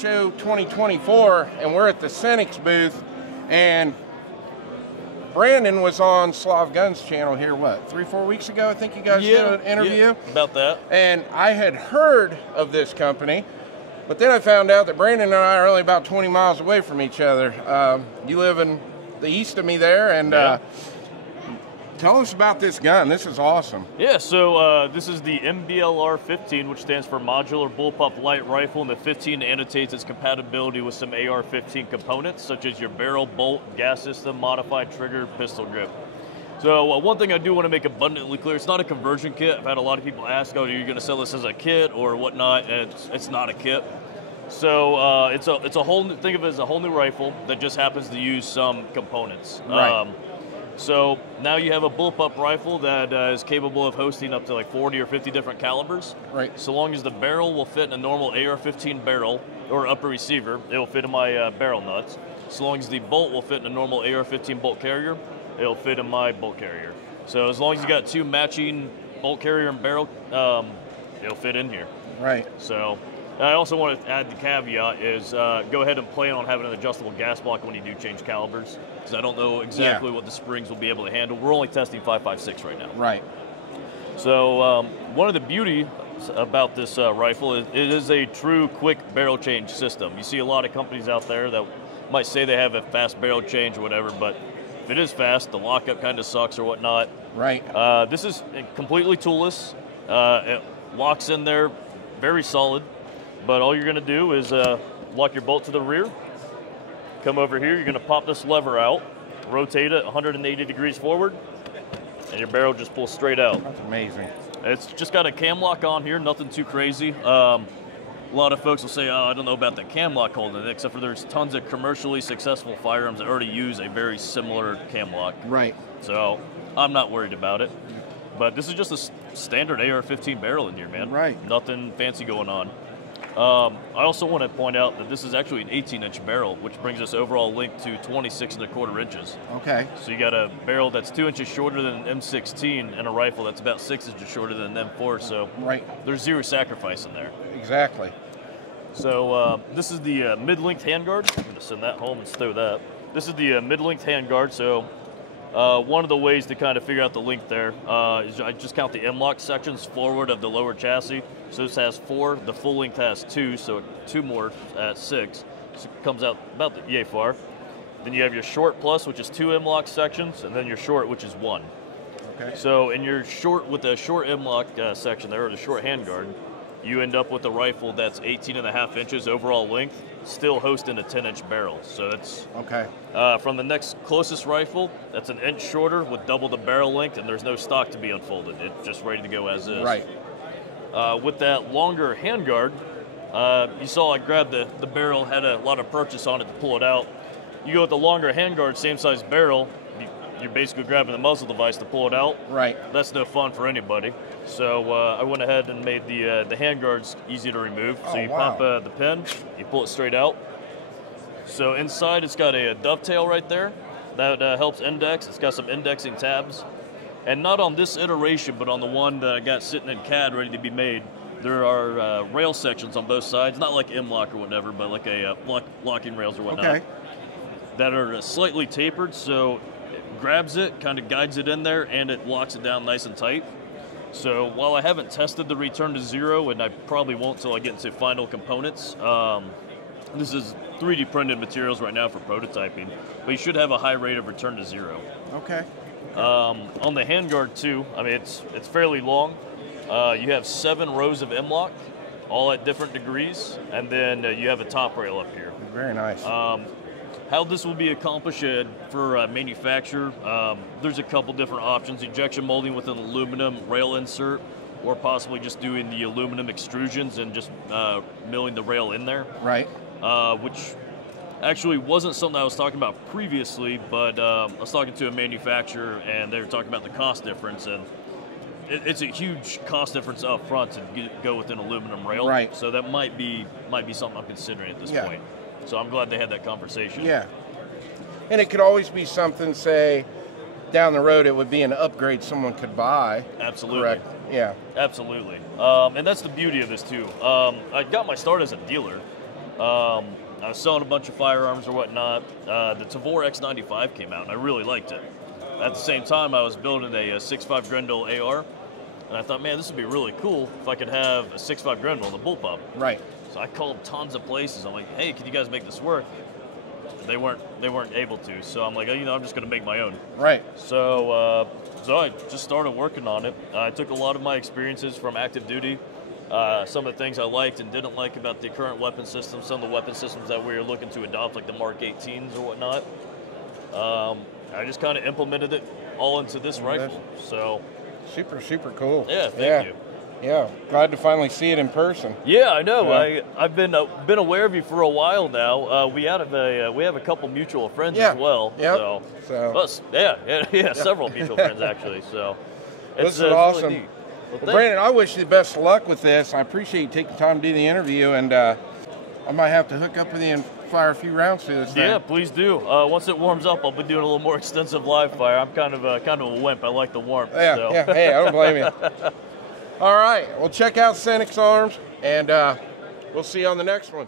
Show 2024, and we're at the Senex booth, and Brandon was on Slav Guns channel here, what, 3-4 weeks ago? I think you guys did an interview. Yeah, about that. And I had heard of this company, but then I found out that Brandon and I are only about 20 miles away from each other. You live in the east of me there, and tell us about this gun. This is awesome. Yeah, so this is the MBLR-15, which stands for Modular Bullpup Light Rifle, and the 15 annotates its compatibility with some AR-15 components, such as your barrel, bolt, gas system, modified trigger, pistol grip. So one thing I do want to make abundantly clear, it's not a conversion kit. I've had a lot of people ask, oh, are you going to sell this as a kit or whatnot? And it's not a kit. So it's a whole new, think of it as a whole new rifle that just happens to use some components. Right. So now you have a bullpup rifle that is capable of hosting up to like 40 or 50 different calibers. Right. So long as the barrel will fit in a normal AR-15 barrel or upper receiver, it will fit in my barrel nuts. So long as the bolt will fit in a normal AR-15 bolt carrier, it'll fit in my bolt carrier. So as long as you got two matching bolt carrier and barrel, it'll fit in here. Right. So I also want to add the caveat is go ahead and plan on having an adjustable gas block when you do change calibers, because I don't know exactly what the springs will be able to handle. We're only testing 5.56 right now. Right. So one of the beauty about this rifle is it is a true quick barrel change system. You see a lot of companies out there that might say they have a fast barrel change or whatever, but if it is fast, the lockup kind of sucks or whatnot. Right. This is completely toolless. It locks in there very solid. But all you're going to do is lock your bolt to the rear, come over here, you're going to pop this lever out, rotate it 180 degrees forward, and your barrel just pulls straight out. That's amazing. It's just got a cam lock on here, nothing too crazy. A lot of folks will say, oh, I don't know about the cam lock holding it, except for there's tons of commercially successful firearms that already use a very similar cam lock. Right. So I'm not worried about it. But this is just a standard AR-15 barrel in here, man. Right. Nothing fancy going on. I also want to point out that this is actually an 18-inch barrel, which brings us overall length to 26.25 inches. Okay. So you got a barrel that's 2 inches shorter than an M16 and a rifle that's about 6 inches shorter than an M4. So there's zero sacrifice in there. Exactly. So this is the mid-length handguard. I'm going to send that home and stow that. This is the mid-length handguard. So one of the ways to kind of figure out the length there is I just count the M-lock sections forward of the lower chassis. So this has 4, the full length has 2, so 2 more at 6. So it comes out about the yay far. Then you have your short plus, which is 2 M-lock sections, and then your short, which is 1. Okay. So in your short, with the short M-lock section there, or the short handguard, you end up with a rifle that's 18.5 inches overall length, still hosting a 10-inch barrel. So it's from the next closest rifle, that's an inch shorter with double the barrel length, and there's no stock to be unfolded. It's just ready to go as is. Right. With that longer handguard, you saw I grabbed the barrel, had a lot of purchase on it to pull it out. You go with the longer handguard, same size barrel, you're basically grabbing the muzzle device to pull it out. Right. That's no fun for anybody. So I went ahead and made the handguards easy to remove. So you pop the pin, you pull it straight out. So inside it's got a dovetail right there that helps index. It's got some indexing tabs. And not on this iteration, but on the one that I got sitting in CAD ready to be made, there are rail sections on both sides, not like M-lock or whatever, but like a locking rails or whatnot, that are slightly tapered, so it grabs it, kind of guides it in there, and it locks it down nice and tight. So while I haven't tested the return to zero, and I probably won't until I get into final components, this is 3D printed materials right now for prototyping, but you should have a high rate of return to zero. Okay. On the handguard too, I mean it's fairly long. You have 7 rows of M-lock, all at different degrees, and then you have a top rail up here. Very nice. How this will be accomplished for manufacture, there's a couple different options: injection molding with an aluminum rail insert, or possibly just doing the aluminum extrusions and just milling the rail in there. Right. Which actually wasn't something I was talking about previously, but I was talking to a manufacturer and they were talking about the cost difference, and it's a huge cost difference up front to go with an aluminum rail. Right. So that might be something I'm considering at this point. So I'm glad they had that conversation. Yeah. And it could always be something, say, down the road, it would be an upgrade someone could buy. Absolutely. Correct. Yeah. Absolutely. And that's the beauty of this too. I got my start as a dealer. I was selling a bunch of firearms or whatnot. The Tavor X95 came out, and I really liked it. At the same time, I was building a 6.5 Grendel AR, and I thought, man, this would be really cool if I could have a 6.5 Grendel and a bullpup. Right. So I called tons of places. I'm like, hey, can you guys make this work? They weren't able to. So I'm like, oh, I'm just going to make my own. Right. So I just started working on it. I took a lot of my experiences from active duty. Some of the things I liked and didn't like about the current weapon system, some of the weapon systems that we were looking to adopt, like the Mark 18s or whatnot. I just kind of implemented it all into this rifle. So super, super cool. Yeah, thank you. Yeah, glad to finally see it in person. Yeah, I know. I've been aware of you for a while now. We have a couple mutual friends as well. Yeah. So several mutual friends actually. So this is awesome. Really neat. Well, Brandon, I wish you the best of luck with this. I appreciate you taking time to do the interview, and I might have to hook up with you and fire a few rounds through this thing. Yeah, please do. Once it warms up, I'll be doing a little more extensive live fire. I'm kind of a wimp. I like the warmth. Yeah, so. yeah. Hey, I don't blame you. All right, well, check out Senex Arms, and we'll see you on the next one.